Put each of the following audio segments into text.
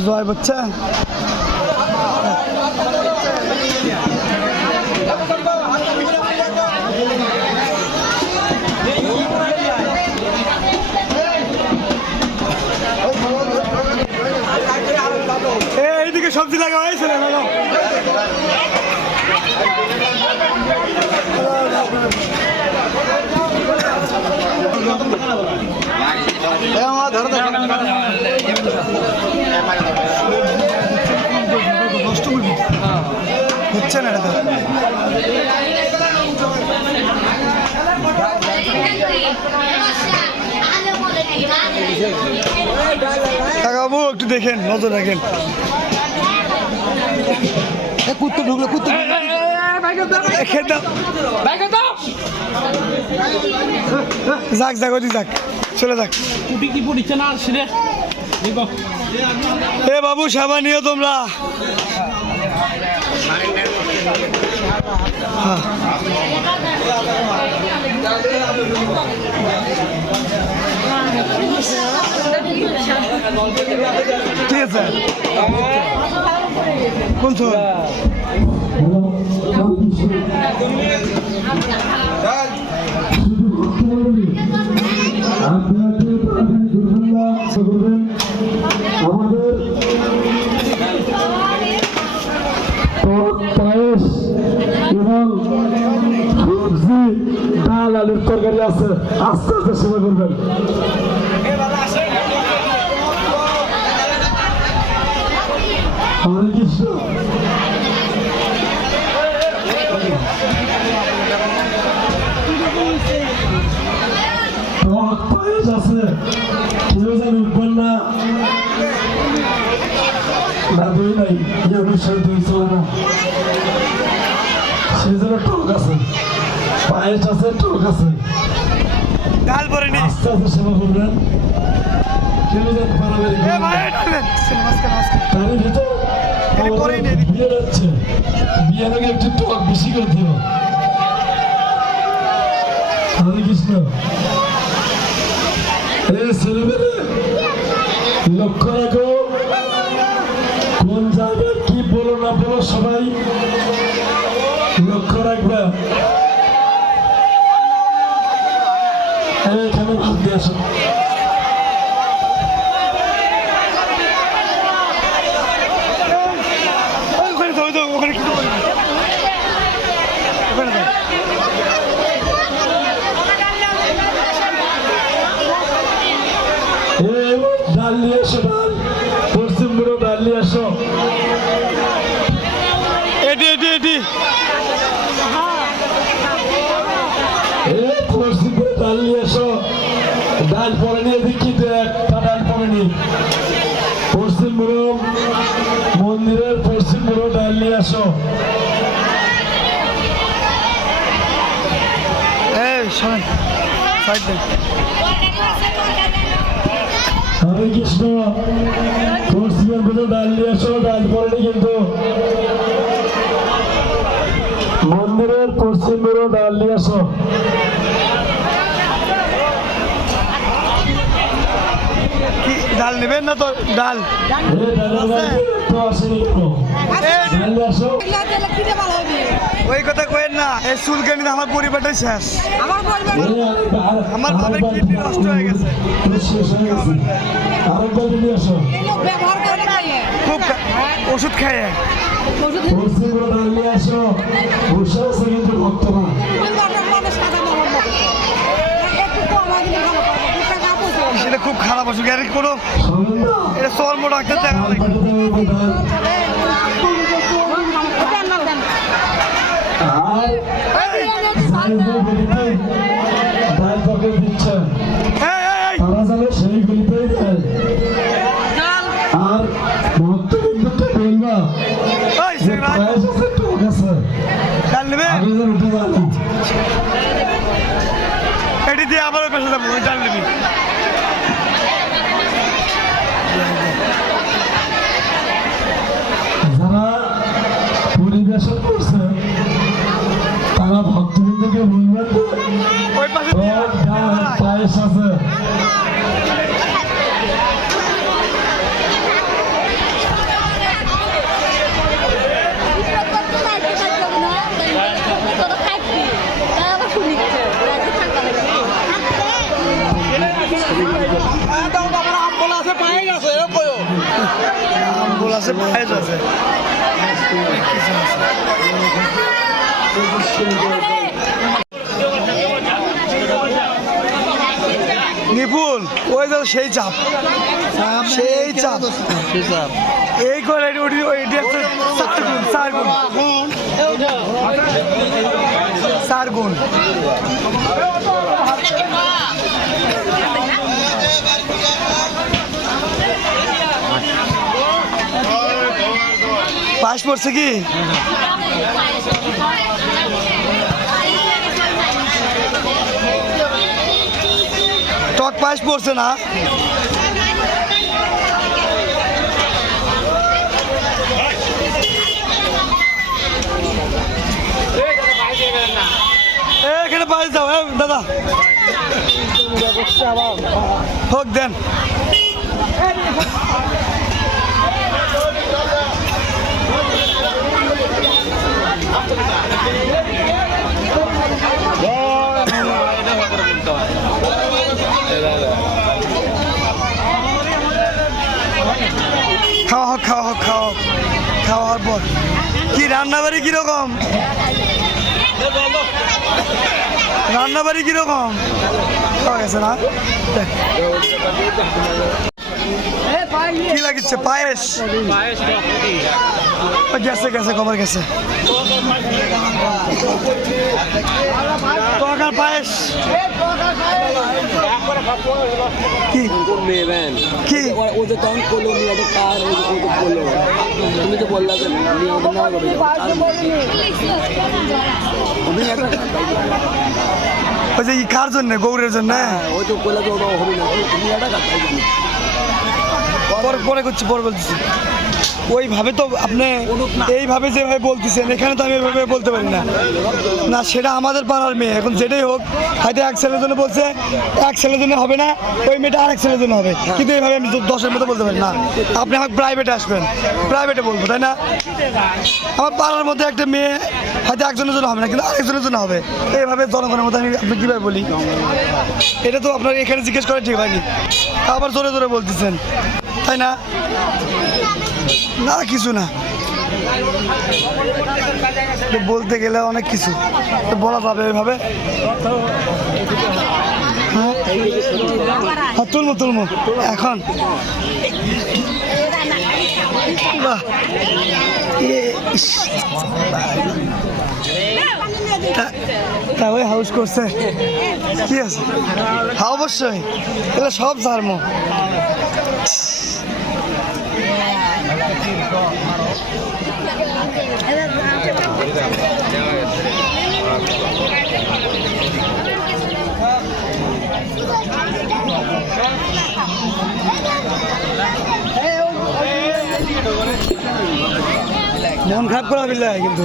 জয় বাচ্চা। এইদিকে সবজি লাগা হয়েছে না হচ্ছে না এটা কাকাবু একটু দেখেন নজর রাখেন। কুত্তু ঢুকলো কুত্তু খেতে যাক যাক ওদি যাক। চলে যাক। কুটি কি পড়িচ্ছে না আসছে রে এ বাবু সাবা নিও তোমরা। ঠিক আছে। কোন আছে আস্তে আস্তে সেবা করবেন আছে। কেউ যেন উঠবেন না। না, দই নাই। এই দই চলে সেই জন্য টক আছে। পায়েস আছে, টক আছে। ডাল পরে নি। আস্তে আস্তে সেবা করবেন। কেউ যেন পারাবারি এ ভাই ডালেন নমস্কার নমস্কার তার ভিতর এর পরেই নেই। বিয়ে বিয়ে একটু টক বেশি করে দিও। হরে কৃষ্ণ। লক্ষ্য রাখো। কোন জায়গায় কি বলো না বলো সবাই লক্ষ্য রাখবে এই এখানে ভাত দিয়ে আসো ওই ওখানে তো ওই তো ওখানে কিছু বলবি ওখানে তো এই ডাল নিয়ে এসো ডাল পশ্চিম বুড়ো ডাল নিয়ে এসো এটি এটি এটি এই পশ্চিম বুড়ো ডাল নিয়ে এসো ডাল পরে নিয়ে দেখি তো একটা ডাল পরে নি পশ্চিম বুড়ো মন্দিরের পশ্চিম বুড়ো ডাল নিয়ে আসো শোনেন সাইড দেন। হরে কৃষ্ণ পশ্চিম বুড়ো ডাল নিয়ে এসো, ডাল পরে কিন্তু। মন্দিরের পশ্চিম ডাল নিয়ে আসো ডাল নেবেন না তো? ডাল। ওই কথা কইেন না, এই চুলকানিতে আমার পরিবারটাই শেষ। আমার পরিবার আমার কিডনি নষ্ট হয়ে গেছে। খুব ওষুধ খাইয়ে। ওষুধ সেটা খুব খারাপ ওষুধ আর কোনো এটা চর্ম ডাক্তার দেখা। আর এই, যাই যে গলিতে ডাল পাকে দিচ্ছে এই, এই, এই, তারা জানে সেই গলিতেই দেয় আর ভক্তবিন্দুকে বলবা ওই, যে সেগুলো আর- পায়েস আছে টক আছে ডাল নেবে আগে যেন উঠে যায় না এটি দিয়ে আবারও পেশে যাব ওই ডাল নিবি যারা পরিবেশন করছে তারা ভক্তবৃন্দকে বলবেন ওই পাশে দিয়ে টক পায়েস আছে আম্বুল আছে পায়েস আছে নিপুল ওই তো সেই চাপ। সেই চাপ। এই করে ওটি ওইটি হচ্ছে চার গুণ চার গুণ। চার গুণ। পাশ পড়ছে কি? টক পাশ পড়ছে না। এখানে পাশ দাও দাদা। হোক দেন। খাওয়া হোক খাওয়া হোক খাওয়া হোক। খাওয়া হওয়ার পর। কি রান্না বাড়ি কীরকম? রান্না বাড়ি কীরকম? খাওয়া গেছে না? কি লাগিচ্ছে? পায়েস? গেছে গেছে কবার গেছে। তরকার পায়েস। কি? কি? ও যে তখন করল মেয়েটা কার ও ও করল তুমি তো বললা যে মেয়েটা না করবে ওই যে ই কার জন্য? গৌরের জন্য? ও তো করলে তো ওটা হবে না। তুমি একটা কাজ পরে করছি পরে বলতেছি। ওইভাবে তো আপনি এইভাবে যেভাবে বলতেছেন, এখানে তো আমি এভাবে বলতে পারি না। না, সেটা আমাদের পাড়ার মেয়ে, এখন যেটাই হোক, হয়তো এক ছেলের জন্য বলছে, এক ছেলের জন্য হবে না, ওই মেয়েটা আরেক ছেলের জন্য হবে। কিন্তু এইভাবে আমি দশের মতো বলতে পারি না। আপনি আমাকে প্রাইভেটে আসবেন প্রাইভেটে বলব, তাই না? আমার পাড়ার মধ্যে একটা মেয়ে, হয়তো একজনের জন্য হবে না, কিন্তু আরেকজনের জন্য হবে। এইভাবে জনগণের মধ্যে আমি আপনি কীভাবে বলি? এটা তো আপনার এখানে জিজ্ঞেস করা ঠিক হয়নি। আবার জোরে জোরে বলতেছেন। তাই না? না কিছু না। বলতে গেলে অনেক কিছু। বলা যাবে হ্যাঁ, তুলমু তুলমু। এখন। বাহ। এ, ইস, তা- তা হাউস করছে। কি আছে? হ্যাঁ অবশ্যই। এগুলো সব ধর্ম মন খারাপ করা বিল্লা কিন্তু।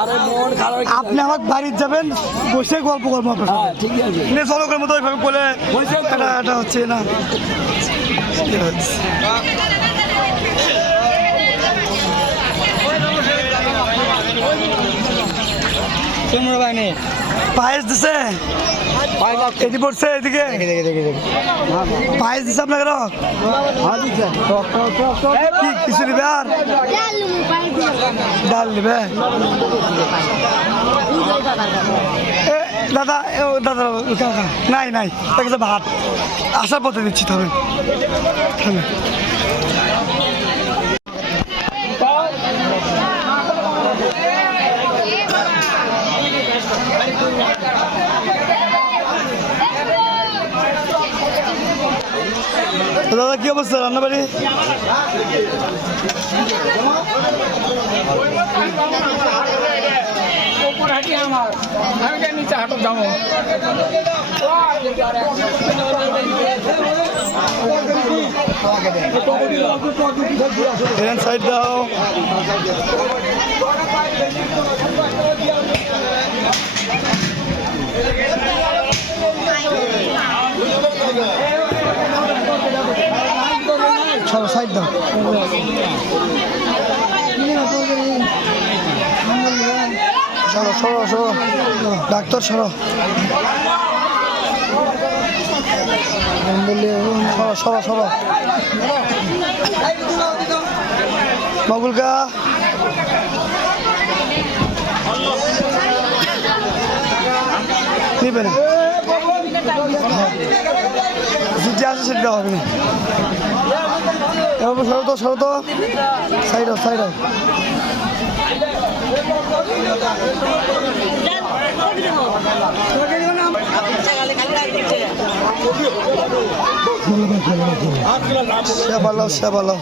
আরে মন খারাপ আপনি আমার বাড়িতে যাবেন বসে গল্প করব আপনার। হ্যাঁ ঠিক আছে। নে জনকের মতো ওইভাবে বলে বসে এটা এটা হচ্ছে না। কি হচ্ছে? পায়েস দিছে? এটি পড়ছে এদিকে? পায়েস দিছে আপনাকে কি কিছু নিবে আর? ডাল নিবে? দাদা ও, দাদা নাই নাই তার কাছে ভাত। আসার পথে দিচ্ছি তবে দাদা কি অবস্থা রান্নাবাড়ি? এখান সাইড দাও। চলো সাইড দাও। সরো সরো সরো ডাক্তার সরো সরো যে আছে সেটা হবে না। এবার সরো তো সরো ভালো সে ভালো।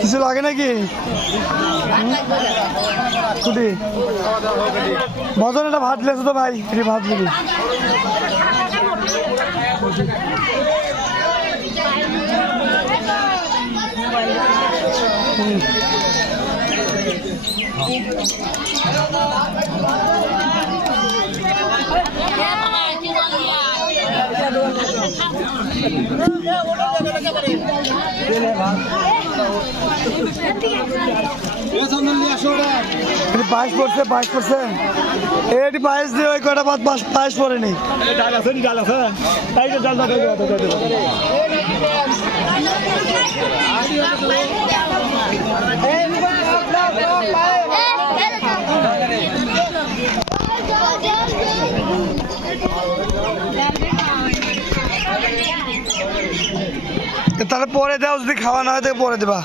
কিছু লাগে নাকি? কুটি। মজন এটা ভাত লেছো তো ভাই এটি ভাত দিবি। এটি পায়েস পড়ছে পায়েস পড়ছে। এটি পায়েস দিয়ে ওই কটা পায়েস পায়েস পড়েনি। ডাল আছে ডাল আছে তাই তো ডাল তাহলে পরে দাও, যদি খাওয়া না হয় তাহলে পরে দেবা।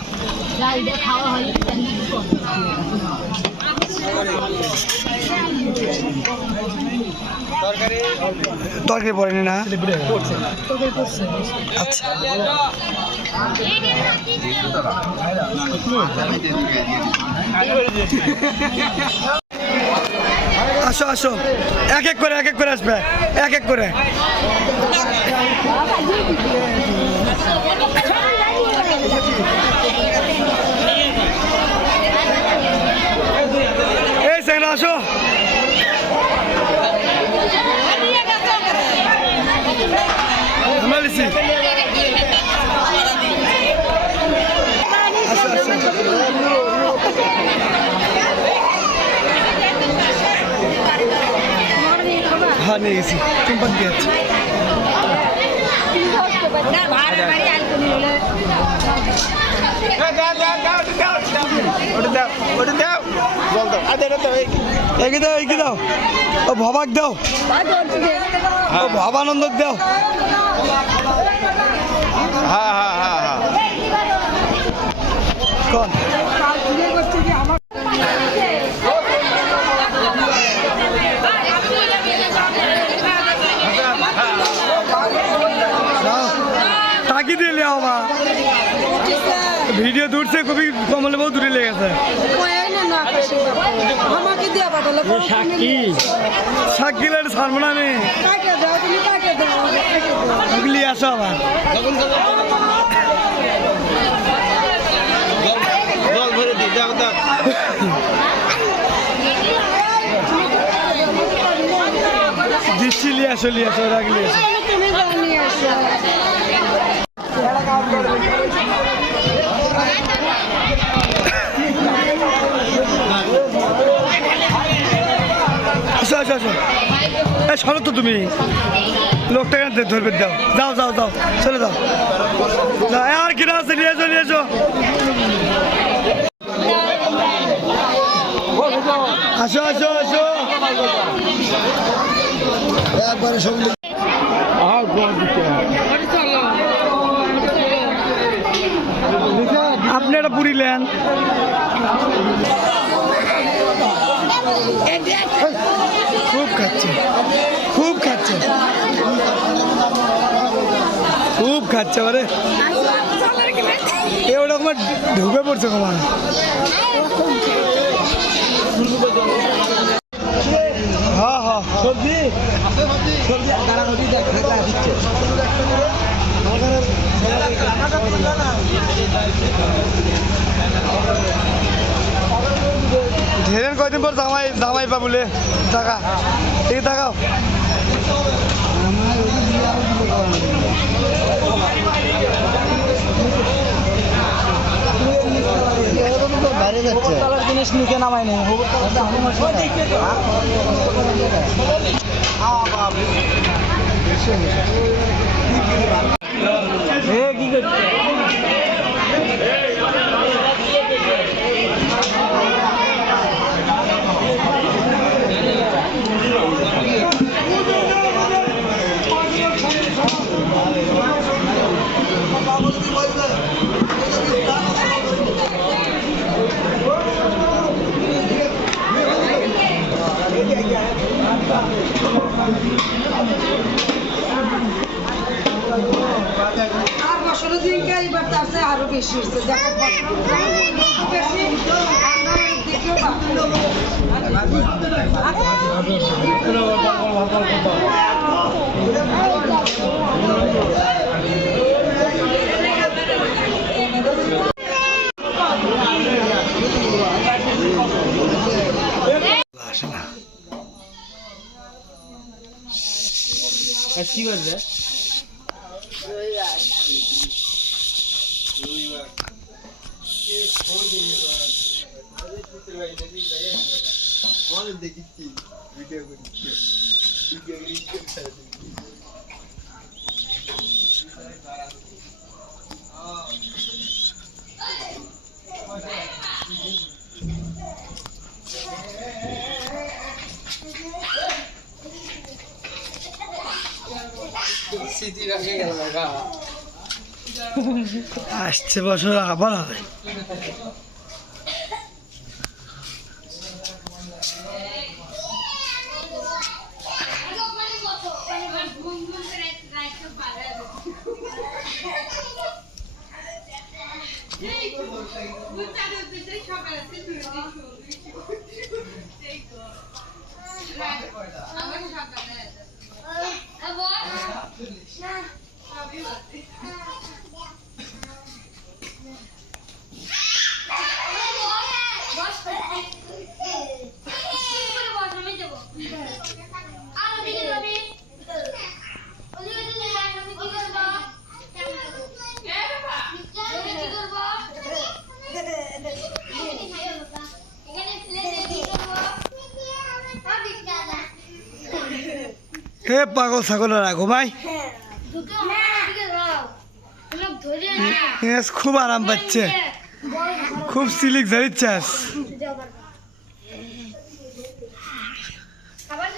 তরকারি পড়েনি না? আচ্ছা। আসো আসো। এক এক করে, এক এক করে আসবে। এক এক করে। স্যাংরা আসো। আমরা লিছি আসো আসো হ্যাঁ নিয়ে গেছি চুম্পাক দিয়েছি এগিয়ে দাও এগিয়ে দাও। ও ভবাক দাও ও ভবানন্দ দাও? কোন তাকি দিলে আমার ভিডিও দূরছে খুবই কমলে বহু দূরে লেগেছে সাকিলের ছাড়বো না আমি। ওগুলি আসো আবার। দিচ্ছি লিয়ে আসো লিয়ে আসো রাখ লিয়ে আসো। তুমি জানিয়ে আসো আসো আসো। এই সরো তো তুমি। লোকটা কেন ধরবে দাও। যাও যাও যাও। চলে যাও। আর কিনা আছে নিয়ে এসো নিয়ে এসো। আসো আসো আসো। একবারে সব আপনি এটা পুরিলেন খুব খাচ্ছে। খুব খাচ্ছে। খুব খাচ্ছে আরে এ ওটা আমার ঢুকে পড়ছে কমান হ্যাঁ হ্যাঁ সবজি? ধেরেন কয়দিন পর জামাই জামাই পা বলে টাকা। এই টাকাও। জিনিস নিচে নামাই নেই 네, 이거. Thank you. আর বছরের দিনকে এবার তার চেয়ে আরও বেশি দেখো দেখেও কি বাজে আসছে বছর আবার হবে হে পাগল ছাগলের রাখো ভাই ইয়েস খুব আরাম পাচ্ছে। খুব সিলিক ঝাড়িচ্ছাস আবার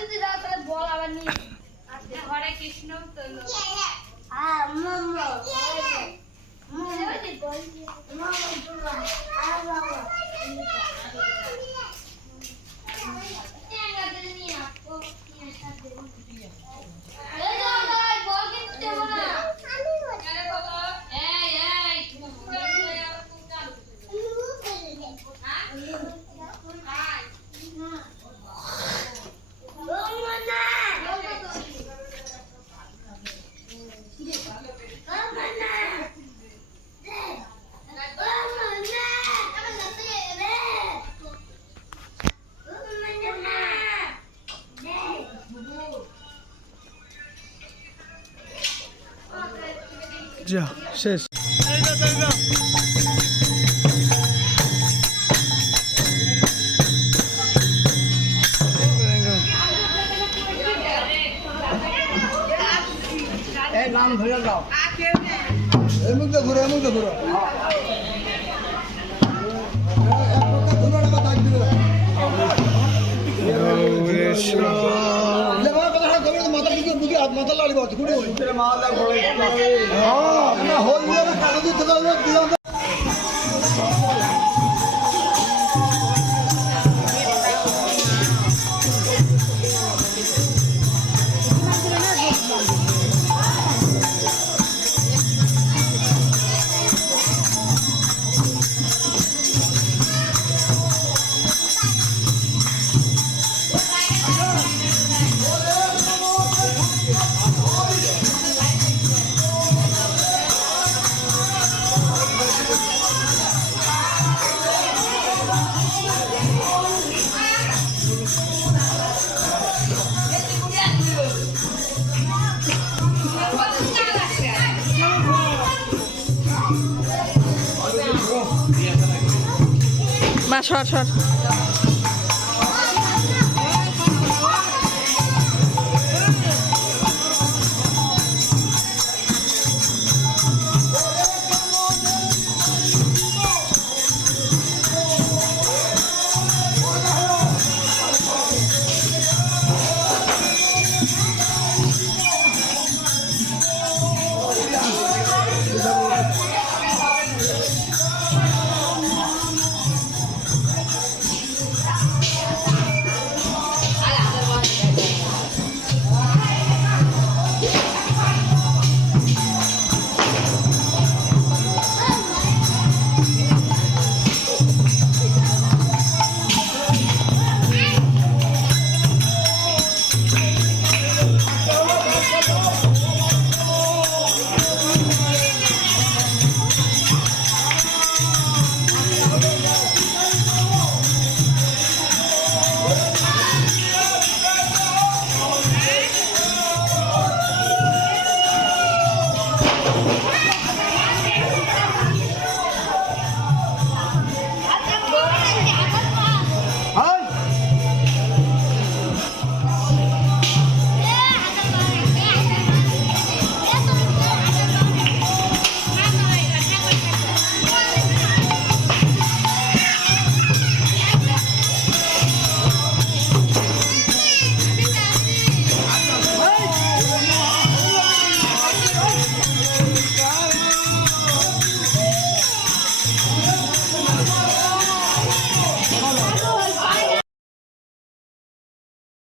যদি যাও তাহলে বল আবার নিয়ে হরে কৃষ্ণ হ্যাঁ মাম্মা যা শেষ এমুকটা ঘুরো এমুকটা ঘুরো মাথা মাথা লাগবে হ্যাঁ